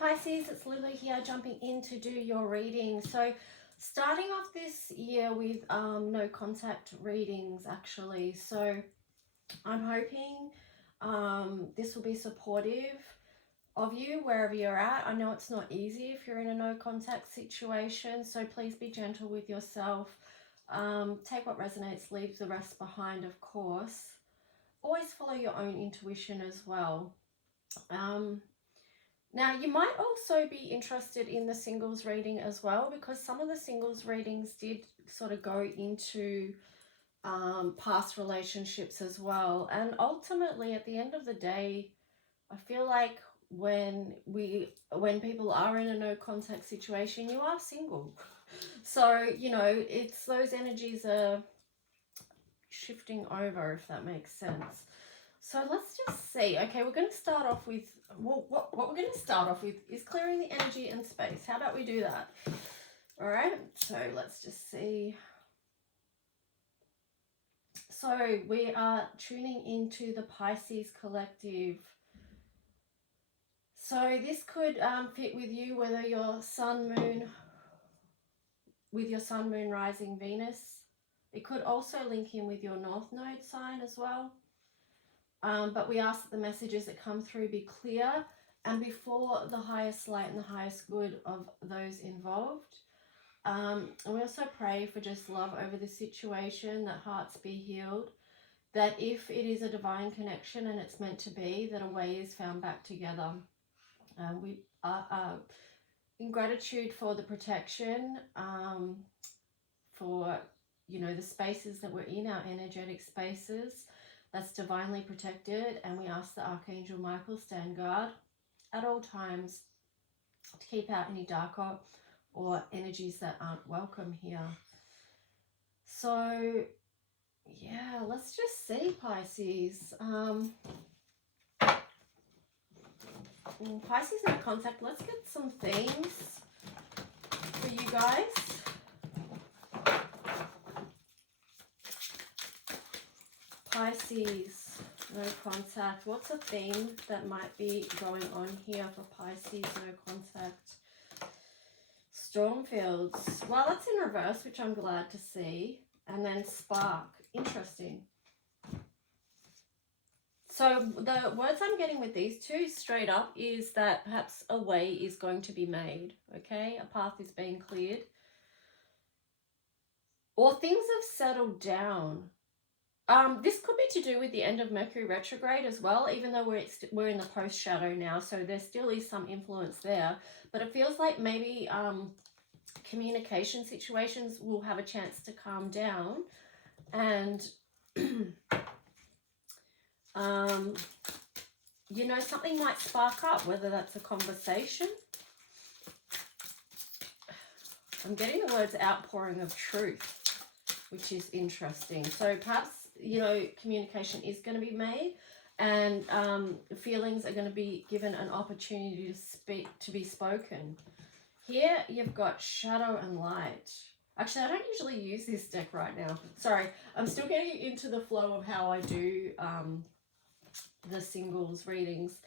Pisces, it's Lily here, jumping in to do your reading. So starting off this year with no contact readings, actually. So I'm hoping this will be supportive of you wherever you're at. I know it's not easy if you're in a no contact situation, so please be gentle with yourself. Take what resonates, leave the rest behind, of course. Always follow your own intuition as well. Now, you might also be interested in the singles reading as well, because some of the singles readings did sort of go into past relationships as well. And ultimately, at the end of the day, I feel like when people are in a no contact situation, you are single. So, you know, it's those energies are shifting over, if that makes sense. So let's just see. Okay, we're going to start off with, well, what we're going to start off with is clearing the energy and space. How about we do that? All right, so let's just see. So we are tuning into the Pisces collective. So this could fit with you, whether your sun, moon, with your sun, moon, rising, Venus. It could also link in with your North Node sign as well. But we ask that the messages that come through be clear and before the highest light and the highest good of those involved. And we also pray for just love over the situation, that hearts be healed, that if it is a divine connection and it's meant to be, that a way is found back together. We are in gratitude for the protection, for, you know, the spaces that we're in, our energetic spaces. That's divinely protected, and we ask the Archangel Michael stand guard at all times to keep out any dark or energies that aren't welcome here. So, yeah, let's just see, Pisces. Pisces no contact. Let's get some themes for you guys. Pisces, no contact. What's a theme that might be going on here for Pisces, no contact? Storm fields. Well, that's in reverse, which I'm glad to see. And then spark. Interesting. So the words I'm getting with these two straight up is that perhaps a way is going to be made. Okay, a path is being cleared. Or things have settled down. This could be to do with the end of Mercury retrograde as well, even though we're in the post shadow now, so there still is some influence there. But it feels like maybe communication situations will have a chance to calm down, and you know, something might spark up, whether that's a conversation. I'm getting the words outpouring of truth, which is interesting. So perhaps, you know, communication is going to be made, and feelings are going to be given an opportunity to be spoken. Here you've got shadow and light. Actually, I don't usually use this deck right now. Sorry, I'm still getting into the flow of how I do the singles readings.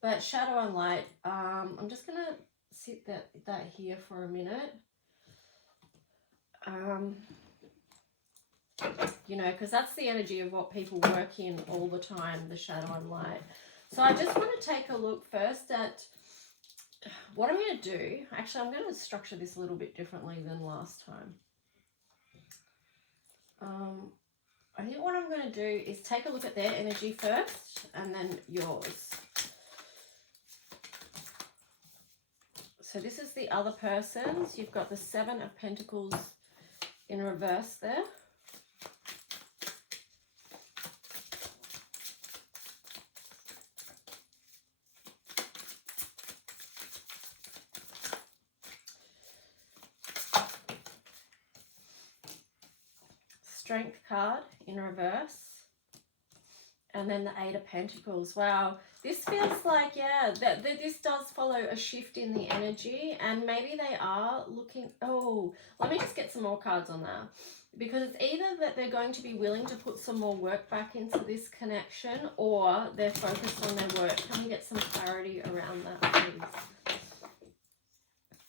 But shadow and light, I'm just going to sit that here for a minute. You know, because that's the energy of what people work in all the time, the shadow and light. So I just want to take a look first at what I'm going to do. Actually, I'm going to structure this a little bit differently than last time. I think what I'm going to do is take a look at their energy first and then yours. So this is the other person's. You've got the Seven of Pentacles in reverse there. Strength card in reverse, and then the Eight of Pentacles. Wow, this feels like, yeah, that this does follow a shift in the energy, and maybe they are looking, oh, let me just get some more cards on that, because it's either that they're going to be willing to put some more work back into this connection, or they're focused on their work. Can we get some clarity around that, please?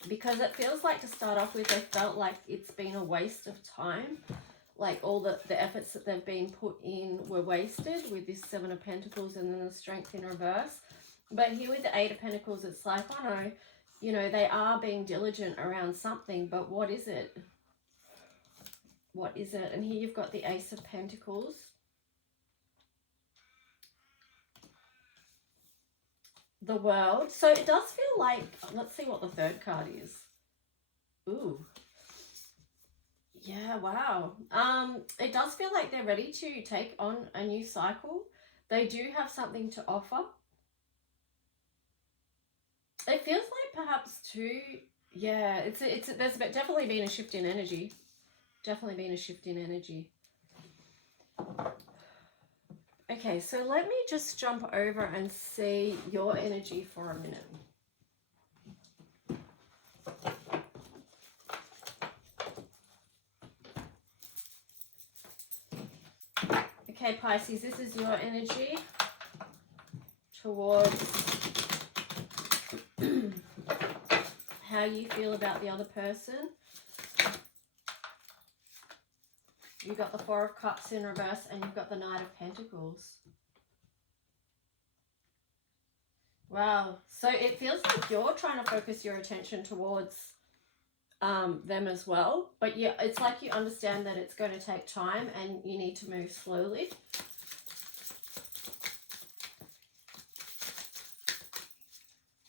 because it feels like to start off with, they felt like it's been a waste of time. Like all the efforts that they've been put in were wasted with this Seven of Pentacles and then the Strength in reverse. But here with the Eight of Pentacles, it's like, oh no, you know, they are being diligent around something, but what is it? What is it? And here you've got the Ace of Pentacles. The World. So it does feel like, let's see what the third card is. Ooh. Yeah, wow. It does feel like they're ready to take on a new cycle. They do have something to offer. It feels like perhaps too, yeah, there's definitely been a shift in energy. Definitely been a shift in energy. Okay, so let me just jump over and see your energy for a minute. Okay, Pisces, this is your energy towards how you feel about the other person. You've got the Four of Cups in reverse and you've got the Knight of Pentacles. Wow. So it feels like you're trying to focus your attention towards them as well. But yeah, it's like you understand that it's going to take time and you need to move slowly.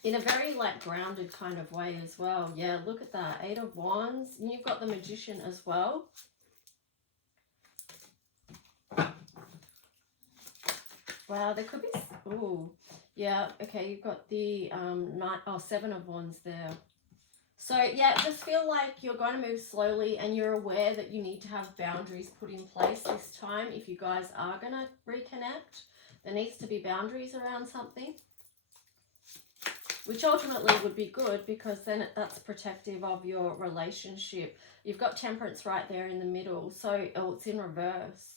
In a very like grounded kind of way as well. Yeah, look at that. Eight of Wands. And you've got the Magician as well. Wow, there could be... Ooh. Yeah, okay, you've got the Seven of Wands there. So, yeah, just feel like you're going to move slowly and you're aware that you need to have boundaries put in place this time. If you guys are going to reconnect, there needs to be boundaries around something. Which ultimately would be good because then that's protective of your relationship. You've got Temperance right there in the middle. So, it's in reverse.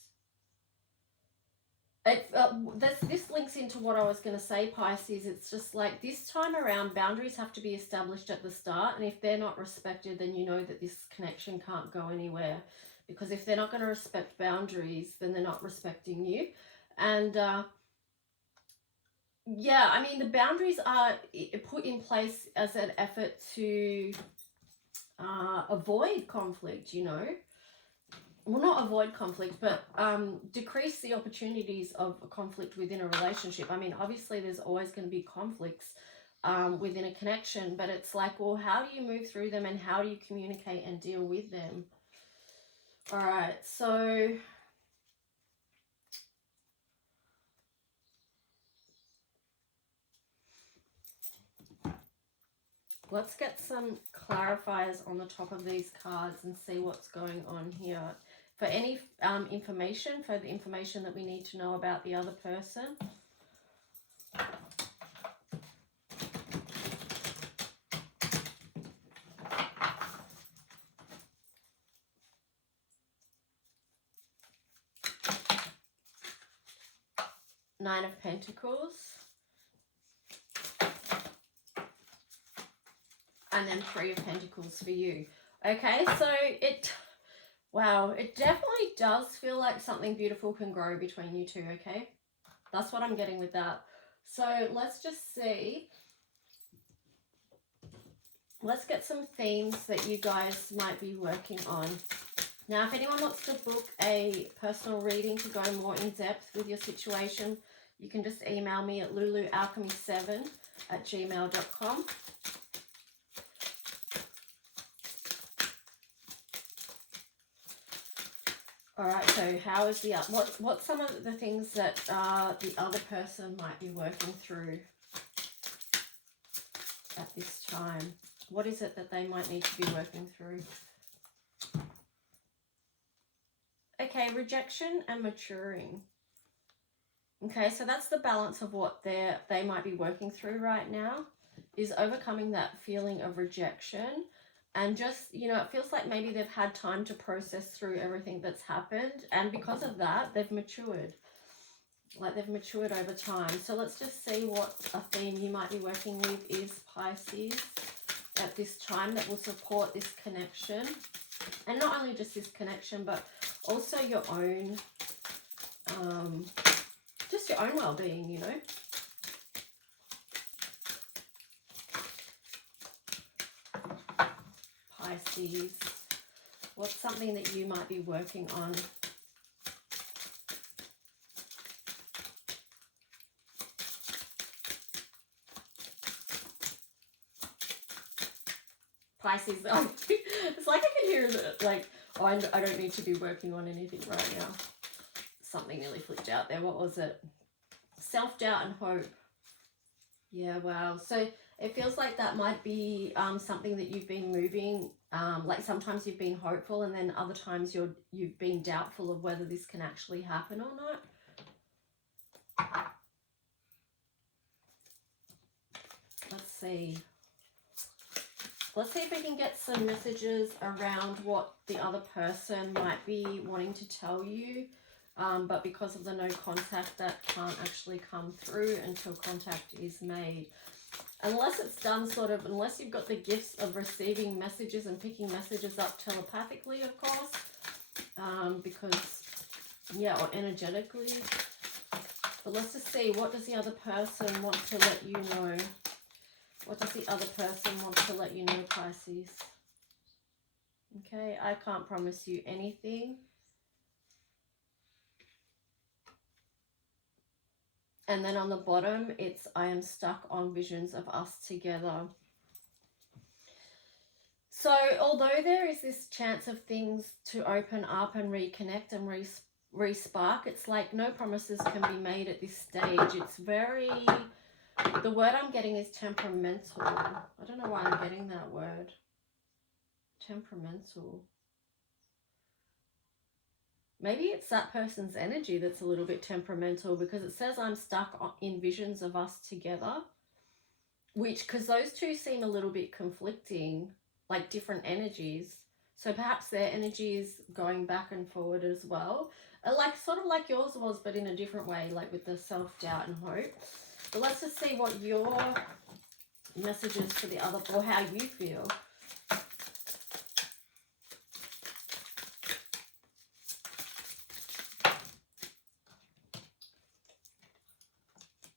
This links into what I was going to say, Pisces. It's just like this time around, boundaries have to be established at the start. And if they're not respected, then you know that this connection can't go anywhere. Because if they're not going to respect boundaries, then they're not respecting you. And yeah, I mean, the boundaries are put in place as an effort to avoid conflict, you know. Well, not avoid conflict, but decrease the opportunities of conflict within a relationship. I mean, obviously there's always going to be conflicts within a connection, but it's like, well, how do you move through them and how do you communicate and deal with them? All right, so let's get some clarifiers on the top of these cards and see what's going on here. For any information, for the information that we need to know about the other person. Nine of Pentacles. And then Three of Pentacles for you. Okay, so wow, it definitely does feel like something beautiful can grow between you two, okay? That's what I'm getting with that. So let's just see. Let's get some themes that you guys might be working on. Now, if anyone wants to book a personal reading to go more in depth with your situation, you can just email me at lulualchemy7@gmail.com. All right, so how is what's some of the things that the other person might be working through at this time? What is it that they might need to be working through? Okay, rejection and maturing. Okay, so that's the balance of what they might be working through right now, is overcoming that feeling of rejection. And just, you know, it feels like maybe they've had time to process through everything that's happened. And because of that, they've matured. Like they've matured over time. So let's just see what a theme you might be working with is, Pisces. at this time that will support this connection. And not only just this connection, but also your own, just your own well-being, you know. Pisces, what's something that you might be working on? Pisces, it's like I can hear that, like, oh, I don't need to be working on anything right now. Something nearly flipped out there. What was it? Self-doubt and hope. Yeah, wow. So it feels like that might be something that you've been moving. Like sometimes you've been hopeful, and then other times you've been doubtful of whether this can actually happen or not. Let's see. Let's see if we can get some messages around what the other person might be wanting to tell you. But because of the no contact, that can't actually come through until contact is made. Unless it's done sort of, unless you've got the gifts of receiving messages and picking messages up telepathically, of course. Because, yeah, or energetically. But let's just see, what does the other person want to let you know? What does the other person want to let you know, Pisces? Okay, I can't promise you anything. And then on the bottom, it's I am stuck on visions of us together. So although there is this chance of things to open up and reconnect and re-spark, it's like no promises can be made at this stage. It's very... The word I'm getting is temperamental. I don't know why I'm getting that word. Temperamental. Maybe it's that person's energy that's a little bit temperamental, because it says I'm stuck in visions of us together. Which, because those two seem a little bit conflicting, like different energies. So perhaps their energy is going back and forward as well. Like sort of like yours was, but in a different way, like with the self-doubt and hope. But let's just see what your message is for the other, or how you feel.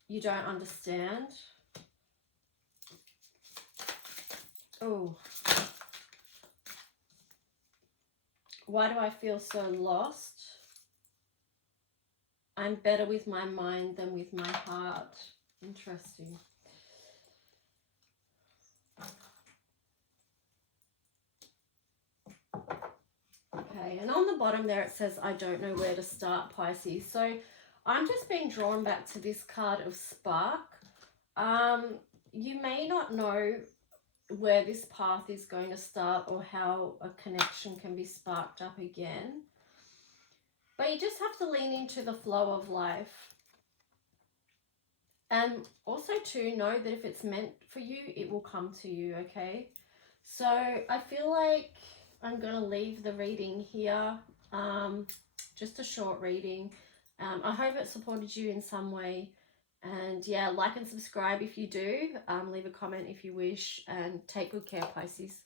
You don't understand. Oh. Why do I feel so lost? I'm better with my mind than with my heart. Interesting. Okay, and on the bottom there it says, I don't know where to start, Pisces. So I'm just being drawn back to this card of spark. You may not know where this path is going to start or how a connection can be sparked up again. But you just have to lean into the flow of life. And also to know that if it's meant for you, it will come to you, okay? So I feel like I'm going to leave the reading here. Just a short reading. I hope it supported you in some way. And yeah, like and subscribe if you do. Leave a comment if you wish. And take good care, Pisces.